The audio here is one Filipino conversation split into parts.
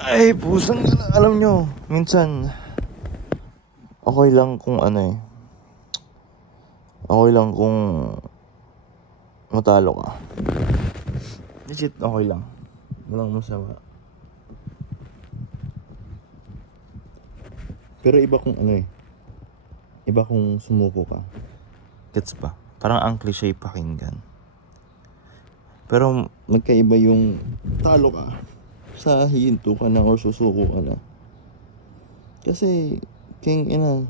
Ay, pusang ina. Alam nyo, minsan, okay lang kung ano eh. Okay lang kung matalo ka. Legit, okay lang. Walang masama. Pero iba kung ano eh. Iba kung sumuko ka. Gets ba? Parang ang cliche pakinggan. Pero magkaiba yung talo ka sa hihinto ka na or susuko ka na. Kasi, king ina,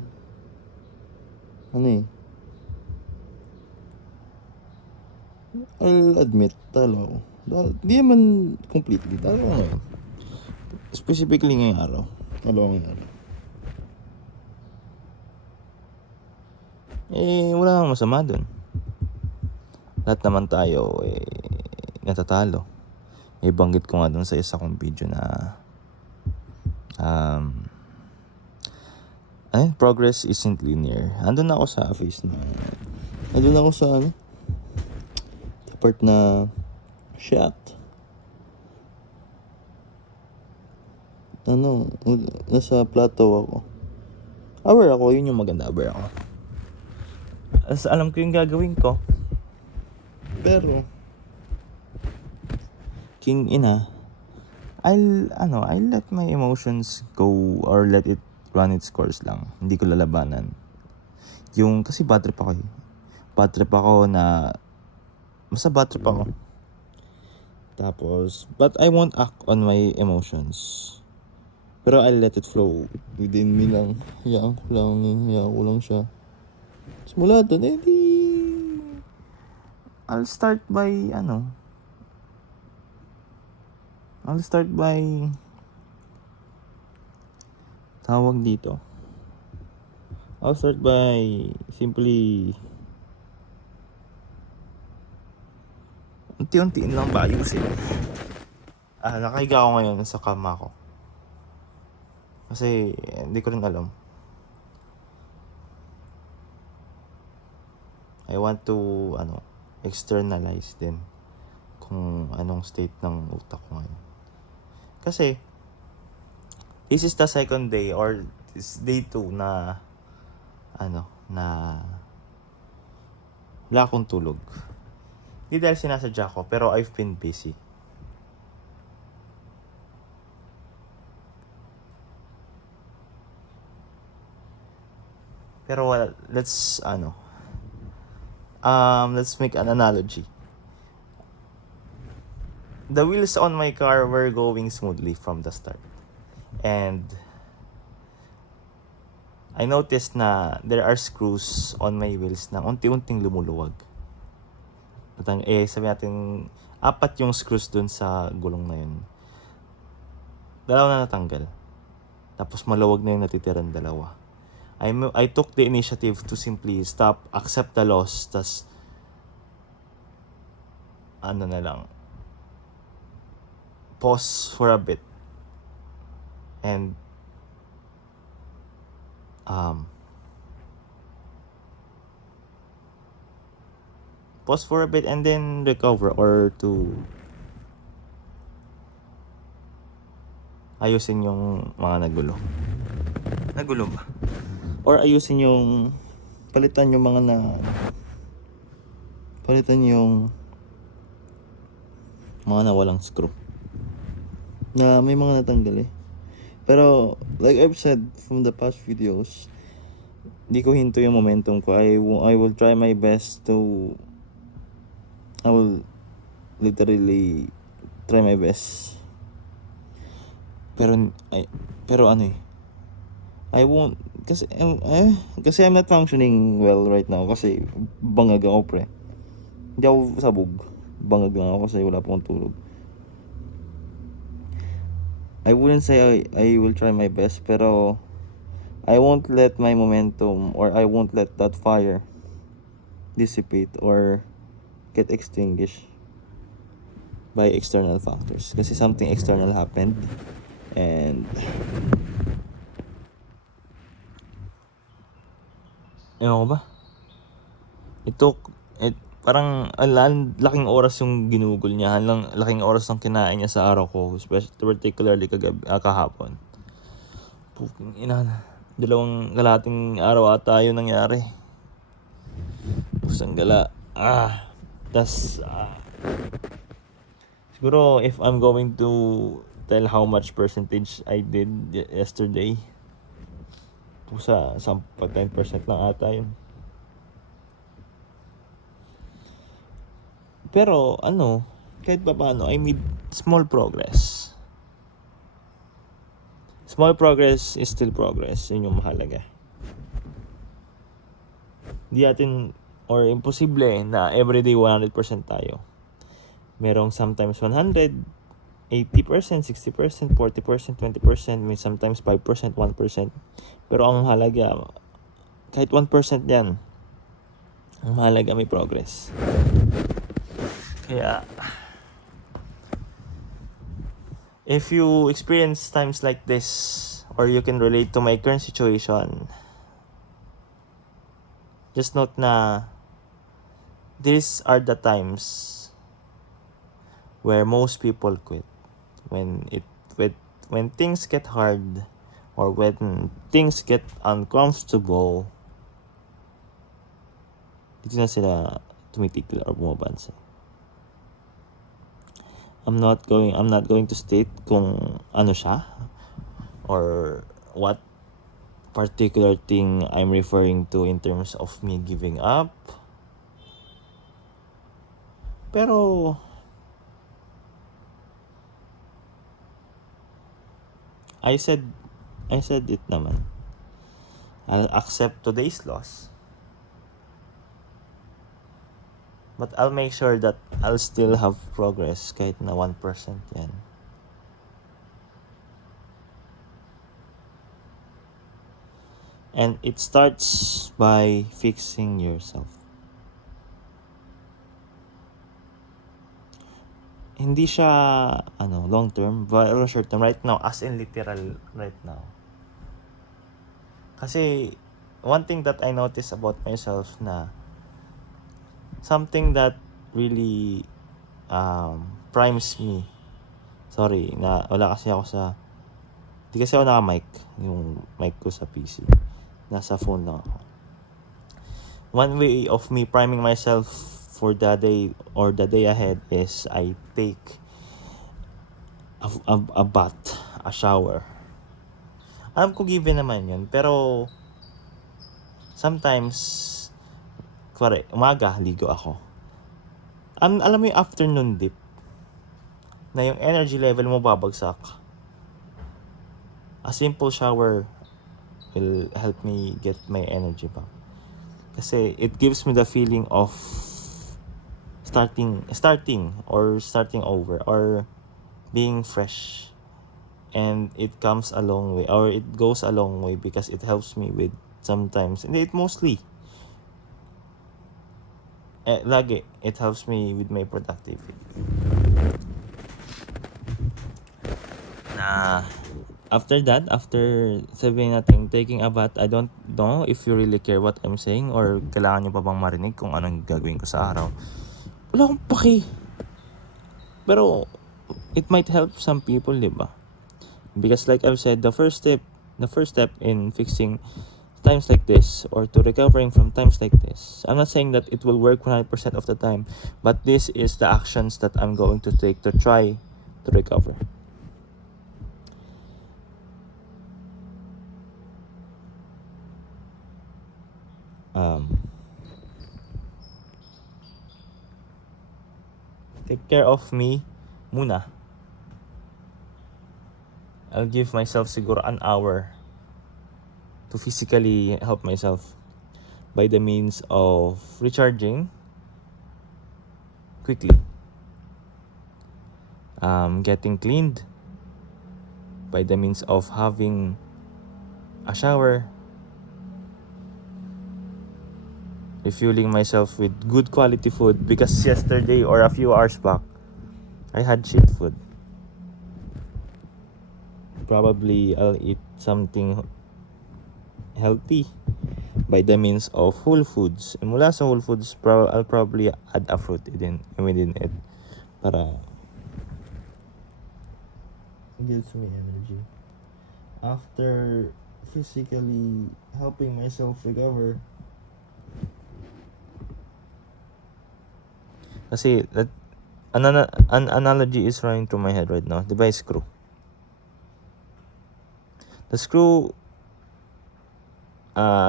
ano eh, I'll admit, talo ako. Di naman completely, talo ako ngayon. Specifically ngayong araw. Talo ako ngayong araw. Eh, wala nang masama dun. Lahat naman tayo, natatalo. Ibanggit ko nga dun sa isa kong video na progress isn't linear. Andun ako sa phase na andun ako sa part na shit. Nasa plateau ako. Aware ako, yun yung maganda, aware ako. As alam ko yung gagawin ko. Pero king ina, I'll let my emotions go or let it run its course lang. Hindi ko lalabanan. Yung kasi bad trip ako. Bad trip ako na basta bad trip ako. Tapos but I won't act on my emotions. Pero I'll let it flow within me lang. Hayaan ko lang siya. Simula doon, I'll start by tawag dito. I'll start by simply unti-untiin lang ba ayusin. Nakahiga ako ngayon sa kama ko. Kasi hindi ko rin alam. I want to externalize din kung anong state ng utak ko ngayon. Kasi this is the second day or this day 2 na na wala akong tulog. Hindi dahil sinasadya ko, pero I've been busy. Pero let's make an analogy. The wheels on my car were going smoothly from the start. And I noticed na there are screws on my wheels na unti-unting lumuluwag. Sabi natin, 4 yung screws dun sa gulong na yun. 2 na natanggal. Tapos maluwag na yung natitirang 2. I took the initiative to simply stop, accept the loss, tas na lang, pause for a bit and then recover or to ayusin yung mga nagulo ba? Or ayusin yung palitan yung mga nawalang screw na may mga natanggal eh. Pero like I've said from the past videos, di ko hinto yung momentum ko. I will try my best to I will literally try my best. Pero I won't kasi I'm not functioning well right now kasi bangag ako pre. Hindi ako sabog. Bangag lang ako kasi wala pa akong tulog. I wouldn't say I will try my best, pero I won't let my momentum or I won't let that fire dissipate or get extinguished by external factors. Kasi something external happened and ewan ko ba? parang laking oras yung ginugol niya, laking oras ang kinain niya sa araw ko, particularly kahapon. Puking ina, 2 kalahating araw ata yun nangyari. Pusang gala. Tas siguro if I'm going to tell how much percentage I did yesterday, sa 10% lang ata yun. Pero kahit pa paano, I made small progress. Small progress is still progress. Yun yung mahalaga. Di natin, or imposible na everyday 100% tayo. Merong sometimes 100, 80%, 60%, 40%, 20%, may sometimes 5%, 1%. Pero ang halaga, kahit 1% yan, ang mahalaga may progress. Kaya, if you experience times like this, or you can relate to my current situation, just note na these are the times where most people quit. When things get hard, or when things get uncomfortable, dito na sila tumitigil or bumabansa. I'm not going to state kung ano siya or what particular thing I'm referring to in terms of me giving up. Pero I said it naman. I'll accept today's loss. But I'll make sure that I'll still have progress kahit na 1% yan. And it starts by fixing yourself. Hindi siya long term, but short term right now, as in literal right now. Kasi one thing that I notice about myself na something that really primes me. Sorry, wala kasi ako di kasi ako naka-mic, yung mic ko sa PC. Nasa phone lang ako. One way of me priming myself for the day or the day ahead is I take a bath, a shower. Alam ko given naman yun, pero sometimes umaga, ligo ako. Alam mo yung afternoon dip, na yung energy level mo babagsak. A simple shower will help me get my energy back. Kasi it gives me the feeling of starting over or being fresh. And it comes a long way, or it goes a long way, because it helps me with sometimes, and it mostly lagi it helps me with my productivity. Na after sabihin natin taking a bath, I don't know if you really care what I'm saying, or kailangan nyo pa bang marinig kung anong gagawin ko sa araw. Wala akong paki. Pero it might help some people, diba? Because like I've said, the first step in fixing times like this, or to recovering from times like this, I'm not saying that it will work 100% of the time, but this is the actions that I'm going to take to try to recover. Take care of me muna. I'll give myself siguro an hour to physically help myself by the means of recharging quickly, getting cleaned by the means of having a shower, refueling myself with good quality food, because yesterday or a few hours back I had shit food. Probably I'll eat something healthy by the means of whole foods. And mula sa whole foods, I'll probably add a fruit within it para gives me energy. After physically helping myself recover, kasi an analogy is running through my head right now. Diba yung screw? The screw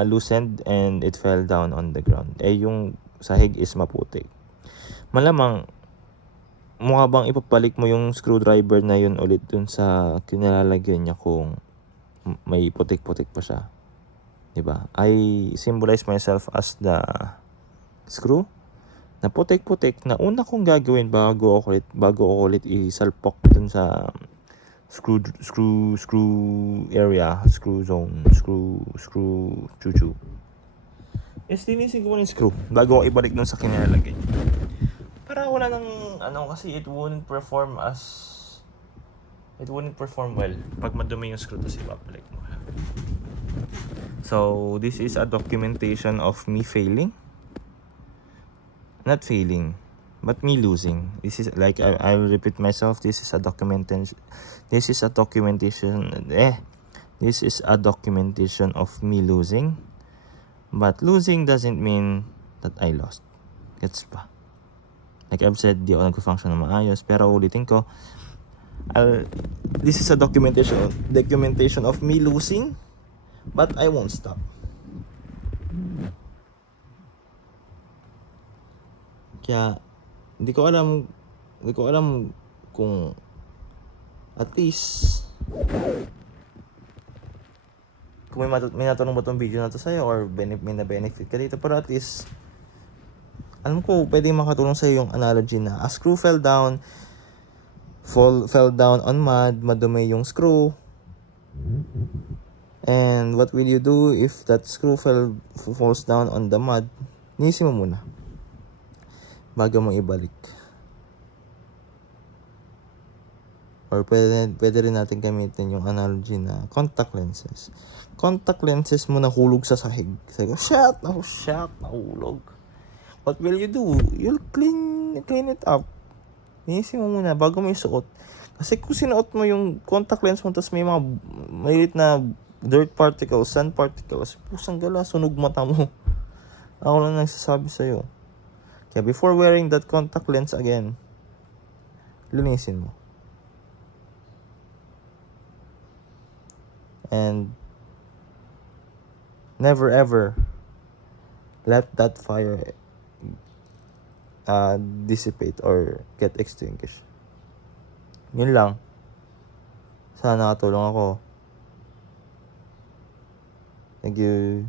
loosened and it fell down on the ground. Yung sahig is maputik. Malamang, mukha bang ipapalit mo yung screwdriver na yun ulit dun sa kinalalagyan niya kung may putik-putik pa siya? Diba? I symbolize myself as the screw na putik-putik na una kong gagawin bago ako ulit isalpok dun sa screw area, screw zone, screw chuchu, is linisin ko muna yung screw bago ako ibalik dun sa kinalalagay. Para wala nang kasi it wouldn't perform well pag madumi yung screw tapos ibabalik mo. So this is a documentation of me failing, not failing, but me losing. This is like I will repeat myself. This is a documentation of me losing. But losing doesn't mean that I lost. Gets ba? Like I've said, di ako nag-function na maayos. Pero ulitin ko, this is a documentation of me losing, but I won't stop. Kaya, hindi ko alam kung at least kung may natanong ba tong video na to sa'yo or may na-benefit ka dito, pero at least alam ko pwedeng makatulong sa'yo yung analogy na a screw fell down on mud, madumi yung screw, and what will you do if that screw falls down on the mud? Nisi mo muna bago mo ibalik. Or pwede rin natin gamitin yung analogy na contact lenses mo nahulog sa sahig. Sabi ko, shit, nahulog. What will you do? You'll clean it up. Inisin mo muna bago mo isuot. Kasi kung sinuot mo yung contact lens mo tapos may mga maliit na dirt particles, sand particles, pusang gala, sunog mata mo. Ako lang nagsasabi sa'yo. Kaya before wearing that contact lens again, linisin mo. And never ever let that fire dissipate or get extinguished. Yun lang. Sana nakatulong ako. Thank you.